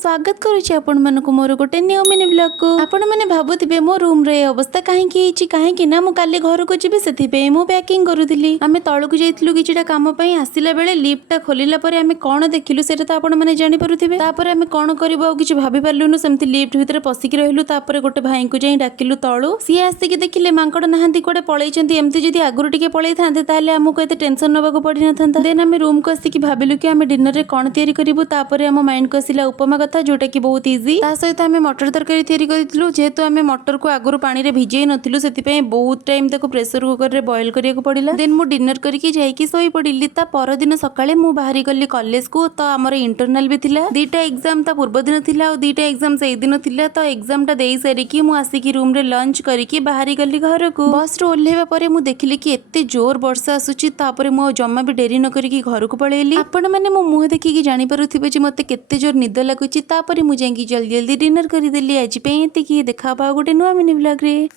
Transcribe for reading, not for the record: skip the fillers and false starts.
स्वागत करुछि आपण मानको मोर गोटे न्यू मिनी ब्लॉग को। आपण माने भाबुथिबे मो रूम रे अवस्था काहे की हिची काहे की ना मु काली घर को जिबे सेथि पे मु पैकिंग करूथिली। आमे तळकु जाइतलु किछिटा काम पई आसिला बेले लिफ्ट टा खोलिला परे आमे कोन देखिलु सेटा त आपण माने जानि परुथिबे। तापर आमे कोन करबो आ किछि भाबी पारलुनु सेमति लिफ्ट भितरे पसिकी रहिलु। तापर गोटे भाई को जाई डाकिलु तळु सिए आसिकी देखिले मांकड़ नाहंती कोडे पळैचंती एमति जदी आगुरु टिके पळै थांते ताले हमकु एते टेंशन नबाको पड़ी न थांता। देन आमे रूम को आसिकी भाबिलु कि आमे डिनर रे कोन तयारी करिवु। तापर हम माइंड को आसिला उपमा कथा जोटा कि बहुत इजी। ता सहित आमे मटर तरकारी तयारी करितलु। जेहेतु आमे मटर को आगुरु पानी रे भिजेई नथिलु सेति पई बहुत टाइम ताको प्रेशर कुकर रे बॉईल करिया को पड़िला। देन मु डिनर करिकि जाईकी सोई पड़िली। ता पर दिन सकाळे मु बाहरी गली कॉलेज को। तो हमर इंटरनल भी थिला दीटा एग्जाम ता पूर्व दिन थिला और दीटा एग्जाम सेई दिन थिला। तो एग्जाम टा देई सारिकी मु आसिकी रूम रे लंच करिकि बाहरी गली घर को। बस रो ओल्हेबा परे मु देखिली कि एत्ते जोर वर्षा आसुची। तापरे मु जम्मा भी डेरी न करिकि घर को पळेली। आपण माने मो मुह देखिकि जानि परुथिबे जे मते केत्ते जोर निद लागुची। तापरे मु जाईकी जल्दी जल्दी डिनर करिदेली। आज पे एतिकी देखा पाओ गोटे नुआ मिनी ब्लॉग रे।